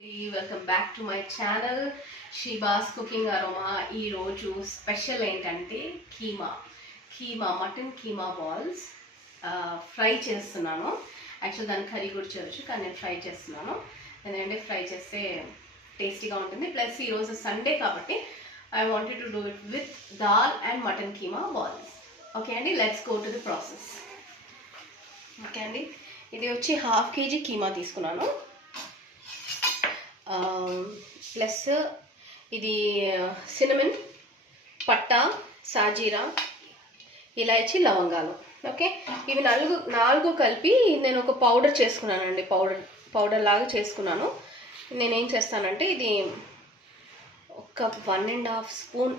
Welcome back to my channel Sheeba's cooking aroma. ఈరోజు special ఏంటంటే keema mutton keema balls fry చేస్తున్నాను. Actual దాన్ని కర్రీ కూడా చేయొచ్చు, కానీ నేను ఫ్రై చేస్తున్నాను. ఎందుకంటే ఫ్రై చేస్తే టేస్టీగా ఉంటుంది. ప్లస్ ఈరోజు సండే కాబట్టి I wanted to do it with dal and mutton keema balls. Okay అండి, let's go to the process. Okay అండి, ఇది వచ్చి 1/2 kg కీమా తీసుకున్నాను. ప్లస్ ఇది సినమన్, పట్టా, సాజీరా, ఇలాచి, లవంగాలు. ఓకే, ఇవి నాలుగు కలిపి నేను ఒక పౌడర్ చేసుకున్నానండి. పౌడర్ లాగా చేసుకున్నాను. నేనేం చేస్తానంటే ఇది ఒక 1.5 స్పూన్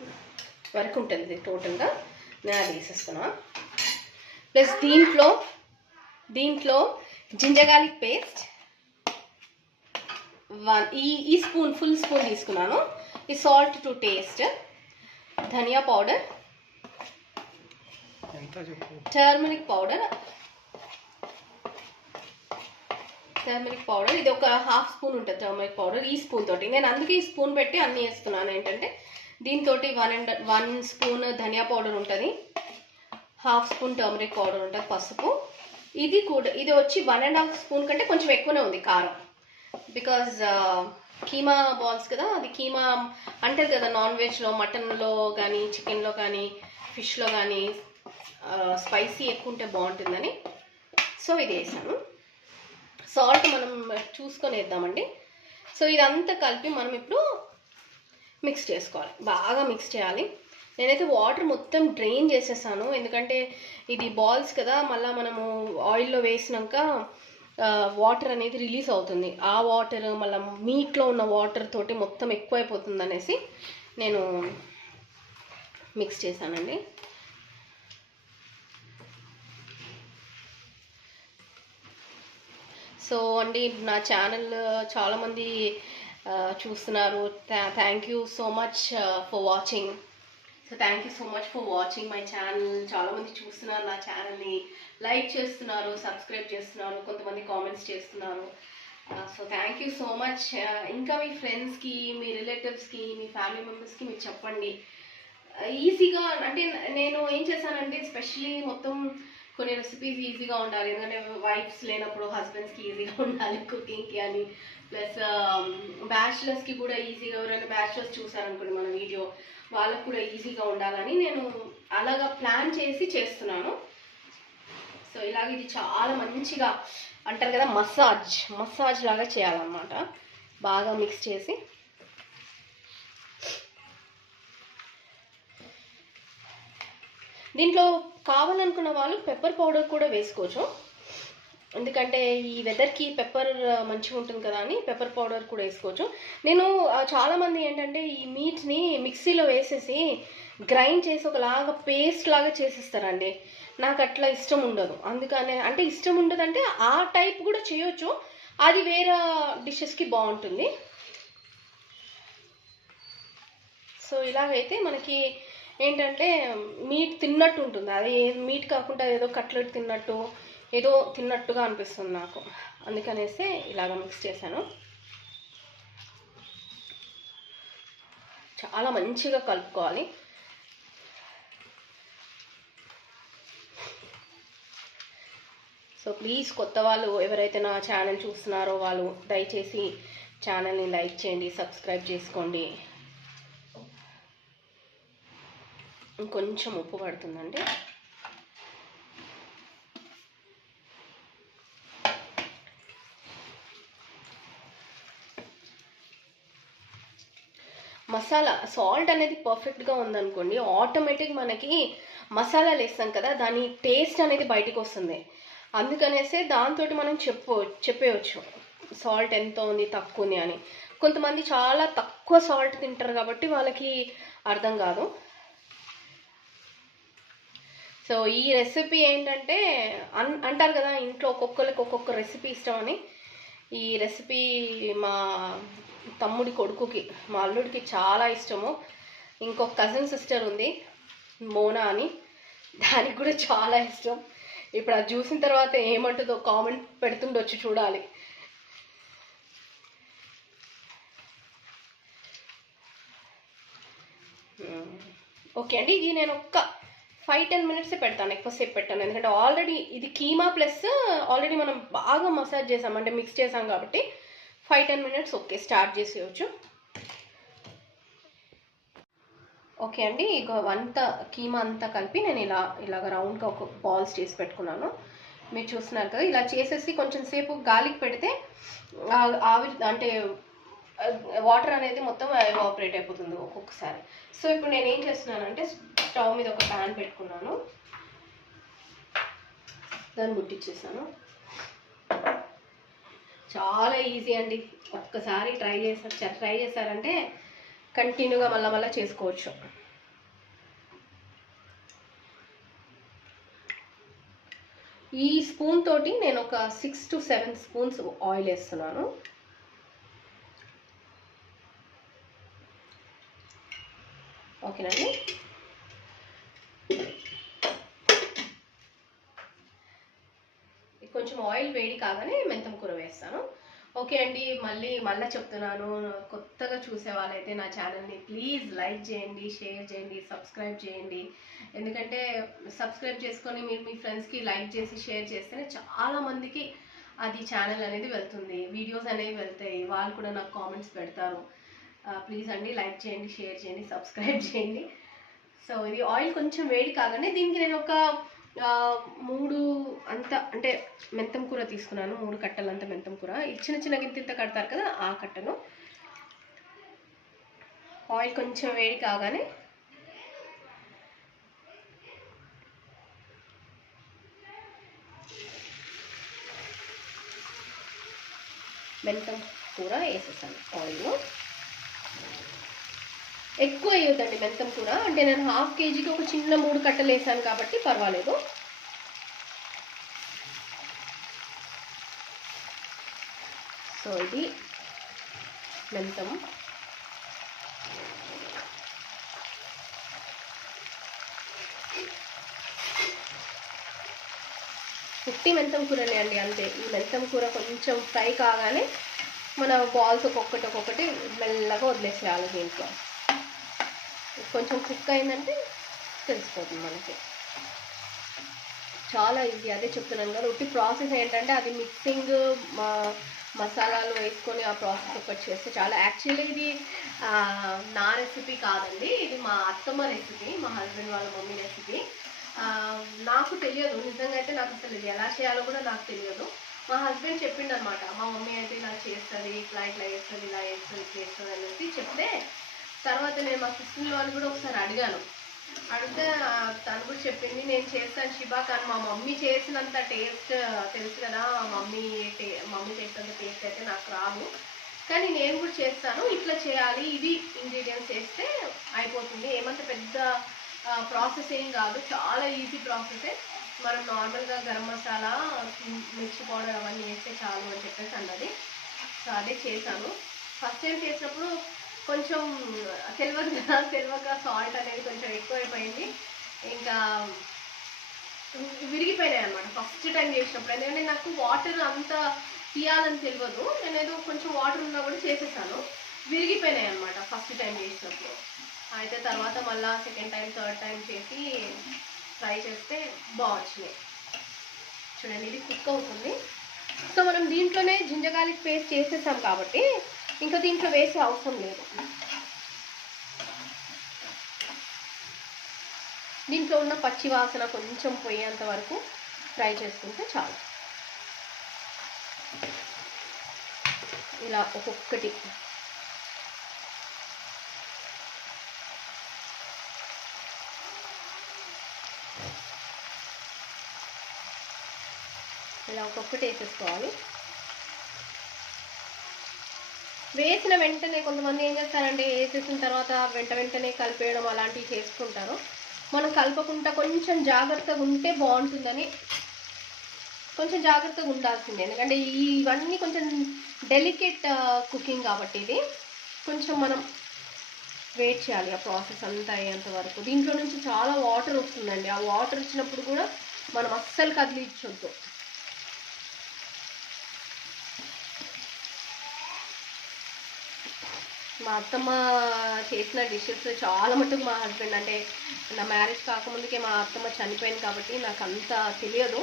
వరకు ఉంటుంది టోటల్గా. నేను అది వేసేస్తున్నా. ప్లస్ దీంట్లో జింజర్ గార్లిక్ పేస్ట్ ఈ స్పూన్, ఫుల్ స్పూన్ తీసుకున్నాను. ఈ సాల్ట్ టు టేస్ట్, ధనియా పౌడర్, టర్మరిక్ పౌడర్ ఇది ఒక 1/2 స్పూన్ ఉంటుంది టర్మరిక్ పౌడర్. ఈ స్పూన్ తోటి నేను అందుకే ఈ స్పూన్ పెట్టి అన్నీ వేస్తున్నాను. ఏంటంటే దీంతో 1 స్పూన్ ధనియా పౌడర్ ఉంటుంది, 1/2 స్పూన్ టర్మరిక్ పౌడర్ ఉంటుంది, పసుపు. ఇది వచ్చి 1.5 స్పూన్ కంటే కొంచెం ఎక్కువనే ఉంది కారం. బికాజ్ కీమా బాల్స్ కదా, అది కీమా అంటారు కదా నాన్ వెజ్లో, మటన్లో కానీ, చికెన్లో కానీ, ఫిష్లో కానీ స్పైసీ ఎక్కువ ఉంటే బాగుంటుందని. సో ఇది వేసాను. సాల్ట్ మనం చూసుకొని వేద్దామండి. సో ఇదంతా కలిపి మనం ఇప్పుడు మిక్స్ చేసుకోవాలి, బాగా మిక్స్ చేయాలి. నేనైతే వాటర్ మొత్తం డ్రైన్ చేసేసాను, ఎందుకంటే ఇది బాల్స్ కదా, మళ్ళీ మనము ఆయిల్లో వేసినాక వాటర్ అనేది రిలీజ్ అవుతుంది. ఆ వాటర్ మళ్ళీ మీట్లో ఉన్న వాటర్ తోటి మొత్తం ఎక్కువైపోతుంది అనేసి నేను మిక్స్ చేశానండి. సో అండి, నా ఛానల్ చాలామంది చూస్తున్నారు. Thank you so much for watching. So thank you so much for watching my channel. చాలామంది చూస్తున్నారు, నా ఛానల్ని లైక్ చేస్తున్నారు, సబ్స్క్రైబ్ చేస్తున్నారు, కొంతమంది కామెంట్స్ చేస్తున్నారు. So thank you so much. ఇంకా మీ ఫ్రెండ్స్కి, మీ రిలేటివ్స్కి, మీ ఫ్యామిలీ మెంబర్స్కి మీరు చెప్పండి. ఈజీగా అంటే నేను ఏం చేశానంటే స్పెషల్లీ మొత్తం కొన్ని రెసిపీస్ ఈజీగా ఉండాలి, ఎందుకంటే వైఫ్స్ లేనప్పుడు హస్బెండ్స్కి ఈజీగా ఉండాలి కుకింగ్కి అని. ప్లస్ బ్యాచిలర్స్కి కూడా ఈజీగా, ఎవరైనా బ్యాచిలర్స్ చూసారనుకోండి మన వీడియో, వాళ్ళకు కూడా ఈజీగా ఉండాలని నేను అలాగా ప్లాన్ చేసి చేస్తున్నాను. సో ఇలాగ ఇది చాలా మంచిగా అంటారు కదా, మసాజ్ లాగా చేయాలన్నమాట. బాగా మిక్స్ చేసి దీంట్లో కావాలనుకున్న వాళ్ళు పెప్పర్ పౌడర్ కూడా వేసుకోవచ్చు, ఎందుకంటే ఈ వెదర్కి పెప్పర్ మంచిగా ఉంటుంది కదా అని పెప్పర్ పౌడర్ కూడా వేసుకోవచ్చు. నేను చాలామంది ఏంటంటే ఈ మీట్ని మిక్సీలో వేసేసి గ్రైండ్ చేసి ఒకలాగా పేస్ట్ లాగా చేసేస్తారండి. నాకు అట్లా ఇష్టం ఉండదు. అందుకనే, అంటే ఇష్టం ఉండదు అంటే ఆ టైప్ కూడా చేయొచ్చు, అది వేరే డిషెస్కి బాగుంటుంది. సో ఇలాగైతే మనకి ఏంటంటే మీట్ తిన్నట్టు ఉంటుంది. అది మీట్ కాకుండా ఏదో కట్లెట్ తిన్నట్టు, ఏదో తిన్నట్టుగా అనిపిస్తుంది నాకు. అందుకనేసి ఇలాగ మిక్స్ చేశాను. చాలా మంచిగా కలుపుకోవాలి. సో ప్లీజ్ కొత్త వాళ్ళు ఎవరైతే నా ఛానల్ చూస్తున్నారో వాళ్ళు దయచేసి ఛానల్ని లైక్ చేయండి, సబ్స్క్రైబ్ చేసుకోండి. ఇంకొంచెం ఉప్పు పడుతుందండి. మసాలా సాల్ట్ అనేది పర్ఫెక్ట్గా ఉందనుకోండి, ఆటోమేటిక్ మనకి మసాలాలు వేస్తాం కదా, దాని టేస్ట్ అనేది బయటకు వస్తుంది. అందుకనేసే దాంతో మనం చెప్పేయచ్చు సాల్ట్ ఎంత ఉంది, తక్కువ ఉంది అని. కొంతమంది చాలా తక్కువ సాల్ట్ తింటారు కాబట్టి వాళ్ళకి అర్థం కాదు. సో ఈ రెసిపీ ఏంటంటే అంటారు కదా ఇంట్లో ఒక్కొక్కరికి ఒక్కొక్క రెసిపీ ఇష్టం అని. ఈ రెసిపీ మా తమ్ముడి కొడుకుకి, మా అల్లుడికి చాలా ఇష్టము. ఇంకొక కజిన్ సిస్టర్ ఉంది మోనా అని, దానికి కూడా చాలా ఇష్టం. ఇప్పుడు అది చూసిన తర్వాత ఏమంటుందో కామెంట్ పెడుతుండొచ్చు, చూడాలి. ఓకే అండి, ఇది నేను ఒక్క 5-10 మినిట్స్ పెడతాను, ఎక్కువసేపు పెట్టాను. ఎందుకంటే ఆల్రెడీ ఇది కీమా ప్లస్ ఆల్రెడీ మనం బాగా మసాజ్ చేసాం, అంటే మిక్స్ చేసాం కాబట్టి 5-10 మినిట్స్ ఓకే, స్టార్ట్ చేసేయచ్చు. ఓకే అండి, ఇక అంతా కీమా అంతా కలిపి నేను ఇలాగ రౌండ్గా ఒక బాల్స్ చేసి పెట్టుకున్నాను. మీరు చూస్తున్నారు కదా, ఇలా చేసేసి కొంచెం సేపు గాలికి పెడితే ఆవిరి అంటే వాటర్ అనేది మొత్తం ఎవాపరేట్ అయిపోతుంది ఒక్కొక్కసారి. సో ఇప్పుడు నేను ఏం చేస్తున్నానంటే స్టవ్ మీద ఒక ప్యాన్ పెట్టుకున్నాను, దాన్ని ముట్టించేసాను. చాలా ఈజీ అండి, ఒక్కసారి ట్రై చేశారంటే కంటిన్యూగా మళ్ళీ చేసుకోవచ్చు. ఈ స్పూన్ తోటి నేను ఒక 6 to 7 స్పూన్స్ ఆయిల్ వేస్తున్నాను. ఓకేనండి, కొంచెం ఆయిల్ వేడి కాగానే మెంతం కూర వేస్తాను. ఓకే అండి, మళ్ళీ చెప్తున్నాను, కొత్తగా చూసే వాళ్ళైతే నా ఛానల్ని ప్లీజ్ లైక్ చేయండి, షేర్ చేయండి, సబ్స్క్రైబ్ చేయండి. ఎందుకంటే సబ్స్క్రైబ్ చేసుకొని మీరు మీ ఫ్రెండ్స్కి లైక్ చేసి షేర్ చేస్తేనే చాలామందికి అది ఛానల్ అనేది వెళ్తుంది, వీడియోస్ అనేవి వెళ్తాయి, వాళ్ళు కూడా నాకు కామెంట్స్ పెడతారు. ప్లీజ్ అండి లైక్ చేయండి, షేర్ చేయండి, సబ్స్క్రైబ్ చేయండి. సో ఇది ఆయిల్ కొంచెం వేడి కాగానే దీనికి నేను ఒక 3 అంత అంటే మెంతం కూర తీసుకున్నాను, 3 కట్టలంత మెంతం కూర. చిన్న గింత కడతారు కదా, ఆ కట్టను. ఆయిల్ కొంచెం వేడి కాగానే మెంతం కూర వేసేసాను ఆయిల్లో. ఎక్కువ వేయొద్దండి మెంతం కూర, అంటే నేను 1/2 kgకి ఒక చిన్న 3 కట్టలు వేసాను కాబట్టి పర్వాలేదు. సో ఇది మెంతం. పుట్టి మెంతం కూరనే అండి, అంతే. ఈ మెంతం కూర కొంచెం ఫ్రై కాగానే మన బాల్స్ ఒక్కొక్కటి మెల్లగా వదిలేసేయాలి. దీంట్లో కొంచెం కుక్ అయిందంటే తెలిసిపోతుంది మనకి. చాలా ఈజీ, అదే చెప్తున్నాను కదా. ఉట్టి ప్రాసెస్ ఏంటంటే అది మిక్సింగ్, మసాలాలు వేసుకొని ఆ ప్రాసెస్ ఒకటి చేస్తే చాలా. యాక్చువల్లీ ఇది నా రెసిపీ కాదండి, ఇది మా అత్తమ్మ రెసిపీ, మా హస్బెండ్ వాళ్ళ మమ్మీ రెసిపీ. నాకు తెలియదు నిజంగా, అయితే నాకు అసలు ఇది ఎలా చేయాలో కూడా నాకు తెలియదు. మా హస్బెండ్ చెప్పిండు అనమాట, మా మమ్మీ అయితే ఇలా చేస్తుంది, ఇట్లా చేస్తుంది, ఇలా చేస్తుంది అనేసి చెప్తే, తర్వాత నేను మా సిస్టర్ వాళ్ళు కూడా ఒకసారి అడిగాను. అడిగితే తను కూడా చెప్పింది, నేను చేస్తాను శిబా, కానీ మా మమ్మీ చేసినంత టేస్ట్ తెలుసు కదా, మమ్మీ చేసినంత టేస్ట్ అయితే నాకు రాదు, కానీ నేను కూడా చేస్తాను, ఇట్లా చేయాలి, ఇది ఇంగ్రీడియంట్స్ వేస్తే అయిపోతుంది, ఏమంత పెద్ద ప్రాసెస్ ఏం కాదు, చాలా ఈజీ ప్రాసెసే. మనం నార్మల్గా గరం మసాలా, మిర్చి పౌడర్ అవన్నీ వేస్తే చాలు అని చెప్పేసి అన్నది. సో అదే చేశాను. ఫస్ట్ టైం చేసినప్పుడు కొంచెం తెలియక సాల్ట్ అనేది కొంచెం ఎక్కువైపోయింది, ఇంకా విరిగిపోయినాయి అనమాట ఫస్ట్ టైం చేసినప్పుడు. ఎందుకంటే నాకు వాటర్ అంత తీయాలని తెలియదు, నేను ఏదో కొంచెం వాటర్ ఉన్నా కూడా చేసేసాను, విరిగిపోయినాయి అనమాట ఫస్ట్ టైం చేసినప్పుడు. అయితే తర్వాత మళ్ళీ సెకండ్ టైం, థర్డ్ టైం చేసి ఫ్రై చేస్తే బాగున్నాయి. చూడండి, ఇది కుక్ అవుతుంది. సో మనం దీంట్లోనే జింజర్ గార్లిక్ పేస్ట్ చేసేసాం కాబట్టి ఇంకా దీంట్లో వేసే అవసరం లేదు. దీంట్లో ఉన్న పచ్చి వాసన కొంచెం పోయేంత వరకు ఫ్రై చేసుకుంటే చాలు. ఇలా ఒక్కొక్కటి వేసేసుకోవాలి. వేసిన వెంటనే కొంతమంది ఏం చేస్తారంటే వేసేసిన తర్వాత వెంటనే కలిపేయడం అలాంటివి చేసుకుంటారు. మనం కలపకుండా కొంచెం జాగ్రత్తగా ఉంటే బాగుంటుందని, కొంచెం జాగ్రత్తగా ఉండాల్సిందే. ఎందుకంటే ఇవన్నీ కొంచెం డెలికేట్ కుకింగ్ కాబట్టి ఇది కొంచెం మనం వెయిట్ చేయాలి ఆ ప్రాసెస్ అంతా అయ్యేంత వరకు. దీంట్లో నుంచి చాలా వాటర్ వస్తుందండి, ఆ వాటర్ వచ్చినప్పుడు కూడా మనం అస్సలు కదిలించొద్దు. మా అత్తమ్మ చేసిన డిషెస్ చాలా మటుకు మా హస్బెండ్, అంటే నా మ్యారేజ్ కాకముందుకే మా అత్తమ్మ చనిపోయింది కాబట్టి నాకు అంత తెలియదు.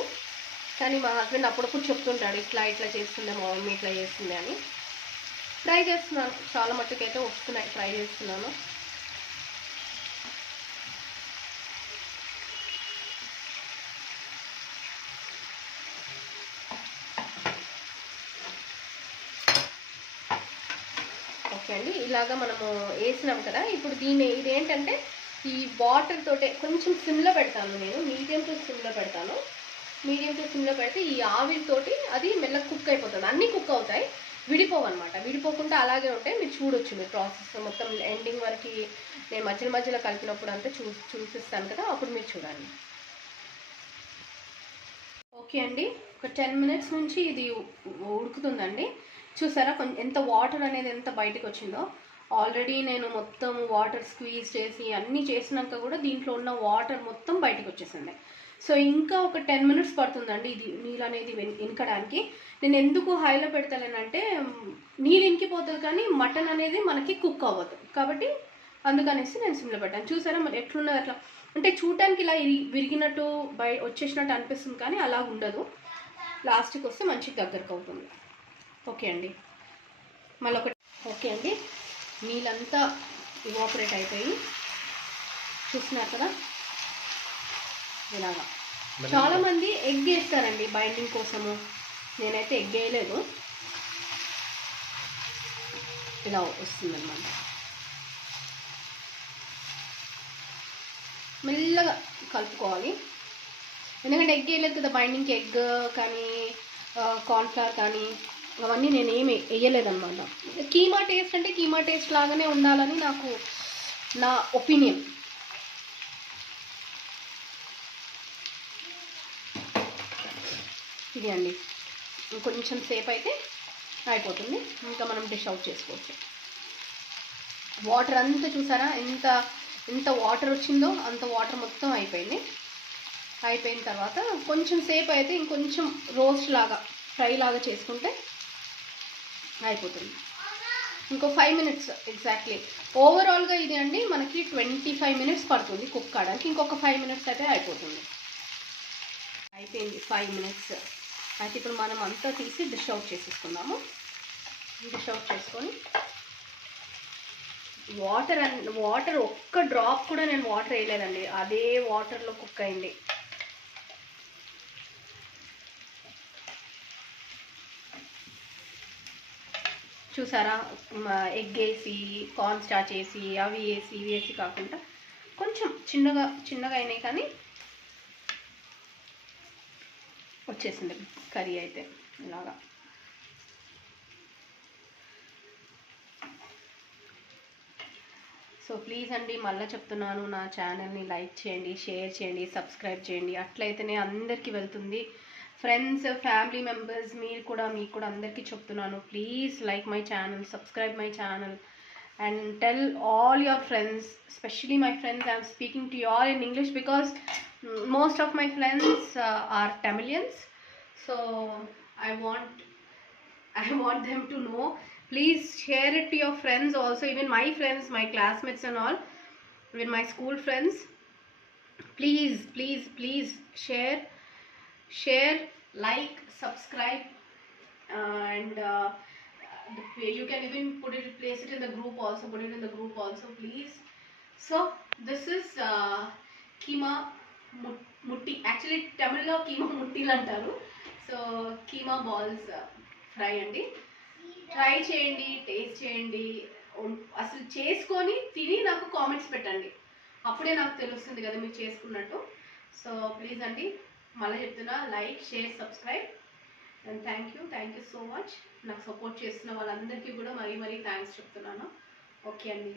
కానీ మా హస్బెండ్ అప్పుడప్పుడు చెప్తుంటాడు, ఇట్లా ఇట్లా చేస్తుండే మా మమ్మీ ఇట్లా చేస్తుంది అని. ట్రై చేస్తున్నాను, చాలా మట్టుకైతే వస్తున్నాయి, ట్రై చేస్తున్నాను. ఓకే అండి, ఇలాగా మనము వేసినాం కదా. ఇప్పుడు ఇదేంటంటే ఈ వాటర్ తోటే కొంచెం సిమ్లో పెడతాను నేను, మీడియం టు సిమ్లో పెడతాను. మీడియం టు సిమ్లో పెడితే ఈ ఆవిరితోటి అది మెల్లగా కుక్ అయిపోతుంది. అన్నీ కుక్ అవుతాయి, విడిపోవన్నమాట. విడిపోకుండా అలాగే ఉంటాయి. మీరు చూడొచ్చు, మీ ప్రాసెస్ మొత్తం ఎండింగ్ వరకు నేను మధ్యలో మధ్యలో కలిపినప్పుడు అంతా చూపిస్తాను కదా, అప్పుడు మీరు చూడండి. ఓకే అండి, ఒక 10 minutes నుంచి ఇది ఉడుకుతుందండి. చూసారా కొంచెం ఎంత వాటర్ అనేది ఎంత బయటకు వచ్చిందో. ఆల్రెడీ నేను మొత్తం వాటర్ స్క్వీజ్ చేసి అన్నీ చేసినాక కూడా దీంట్లో ఉన్న వాటర్ మొత్తం బయటకు వచ్చేసింది. సో ఇంకా ఒక 10 minutes పడుతుందండి ఇది నీళ్ళు అనేది ఇనకడానికి. నేను ఎందుకు హైలో పెడతానంటే నీళ్ళు ఇనికిపోతుంది కానీ మటన్ అనేది మనకి కుక్ అవ్వదు కాబట్టి అందుకనేసి నేను సిమ్లో పెట్టాను. చూసారా మరి ఎట్లున్నది, అట్లా అంటే చూడటానికి ఇలా విరిగినట్టు వచ్చేసినట్టు అనిపిస్తుంది కానీ అలా ఉండదు. లాస్ట్కి వస్తే మంచిగా దగ్గరకు అవుతుంది. ఓకే అండి, మళ్ళీ ఒకటి. ఓకే అండి, నీళ్ళంతా ఇవాపరేట్ అయిపోయి చూస్తున్నారు కదా ఇలాగా. చాలామంది ఎగ్ వేస్తారండి బైండింగ్ కోసము, నేనైతే ఎగ్ వేయలేదు. ఇలా వస్తుందన్నమాట. మెల్లగా కలుపుకోవాలి, ఎందుకంటే ఎగ్ వేయలేదు కదా బైండింగ్కి. ఎగ్ కానీ కార్న్ఫ్లవర్ కానీ అవన్నీ నేను ఏమి వేయలేదన్నమాట. కీమా టేస్ట్ అంటే కీమా టేస్ట్ లాగానే ఉండాలని నాకు నా ఒపీనియన్. ఇది అండి, ఇంకొంచెం సేపు అయితే అయిపోతుంది, ఇంకా మనం డిష్ అవుట్ చేసుకోవచ్చు. వాటర్ అంతా చూసారా ఎంత వాటర్ వచ్చిందో అంత వాటర్ మొత్తం అయిపోయింది. అయిపోయిన తర్వాత కొంచెం సేపు అయితే ఇంకొంచెం రోస్ట్ లాగా ఫ్రై లాగా చేసుకుంటే అయిపోతుంది. ఇంకో 5 minutes ఎగ్జాక్ట్లీ. ఓవరాల్గా ఇది అండి మనకి 25 minutes పడుతుంది కుక్ కావడానికి. ఇంకొక 5 minutes అయితే అయిపోతుంది. అయిపోయింది 5 minutes. అయితే ఇప్పుడు మనం అంతా తీసి డిష్ అవుట్ చేసేసుకున్నాము. డిష్ అవుట్ చేసుకొని వాటర్ ఒక్క డ్రాప్ కూడా నేను వాటర్ వేయలేదండి, అదే వాటర్లో కుక్ అయింది. చూసారా, ఎగ్ వేసి కార్న్ స్టార్చ్ వేసి అవి వేసి ఇవి వేసి కాకుండా కొంచెం చిన్నగా అయినాయి కానీ వచ్చేసింది కర్రీ అయితే ఇలాగా. సో ప్లీజ్ అండి, మళ్ళీ చెప్తున్నాను, నా ఛానల్ని లైక్ చేయండి, షేర్ చేయండి, సబ్స్క్రైబ్ చేయండి. అట్లయితేనే అందరికీ వెళ్తుంది. ఫ్రెండ్స్, ఫ్యామిలీ మెంబర్స్ మీకు కూడా అందరికీ చెప్తున్నాను, please like my channel, subscribe my channel and tell all your friends, especially my friends. I'm speaking to you all in English because most of my friends are Tamilians, so I want them to know. Please share it to your friends also, even my friends, my classmates and all, even my school friends. Please share, like, subscribe, and you can even place it in the group also, please. So this is keema mutti, actually Tamil lo keema mutti antaru. So keema balls fry andi, try చేయండి, taste చేయండి, అసలు చేసుకొని తిని నాకు comments పెట్టండి, అప్పుడే నాకు తెలుస్తుంది కదా మీరు చేసుకున్నట్టు. సో ప్లీజ్ అండి, మళ్ళీ చెప్తున్నా, like, share, subscribe, and thank you so much. నాకు సపోర్ట్ చేస్తున్న వాళ్ళందరికీ కూడా మరీ థ్యాంక్స్ చెప్తున్నాను. ఓకే అండి.